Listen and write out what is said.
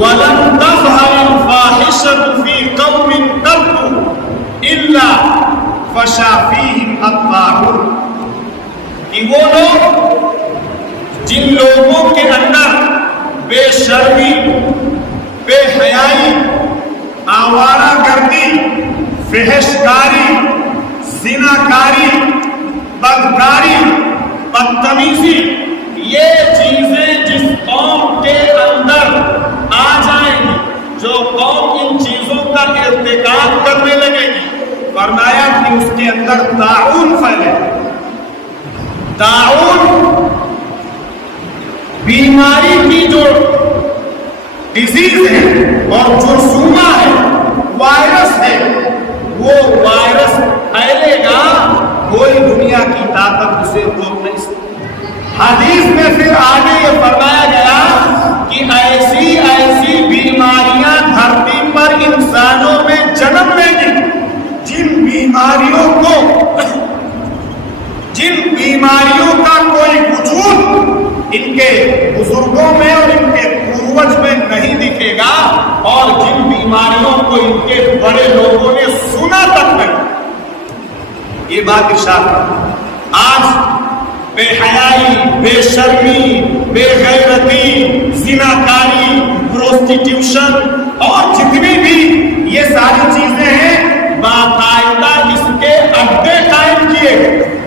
وَلَن تَظْهَرِ الْفَاحِشَةُ فِي قَوْمٍ قَطُّ إِلَّا فَشَا فِيهِمْ الطَّاعُونُ، کہ وہ لوگ جن لوگوں کے اندر بے شرمی، بے حیائی، آوارہ گردی، فحش کاری، زنا کاری، بدکاری، بدتمیزی، یہ چیزیں جس قوم کے اندر آ جائیں گی، جو قوم ان چیزوں کا ارتکاب کرنے لگے گی، فرمایا کہ اس کے اندر طاعون پھیلے۔ طاعون بیماری کی جو ڈیزیز ہے اور جرثومہ ہے، وائرس ہے، وہ وائرس پھیلے گا، کوئی دنیا کی طاقت اسے روک نہیں سکتی۔ حدیث میں پھر آگے یہ فرمایا گیا کہ ایسی ایسی بیماریاں دھرتی پر انسانوں میں جنم لیں گی جن بیماریوں کا کوئی وجود ان کے بزرگوں میں اور ان کے پوروج میں نہیں دکھے گا، اور جن بیماریوں کو ان کے بڑے لوگوں نے سنا تک نہیں۔ یہ بات ارشاد ہے۔ آج بے حیائی، بے شرمی، بے غیرتی، زناکاری، پروسٹیٹیوشن اور جتنی بھی یہ ساری چیزیں ہیں، باقاعدہ اس کے اڈے قائم کیے گئے۔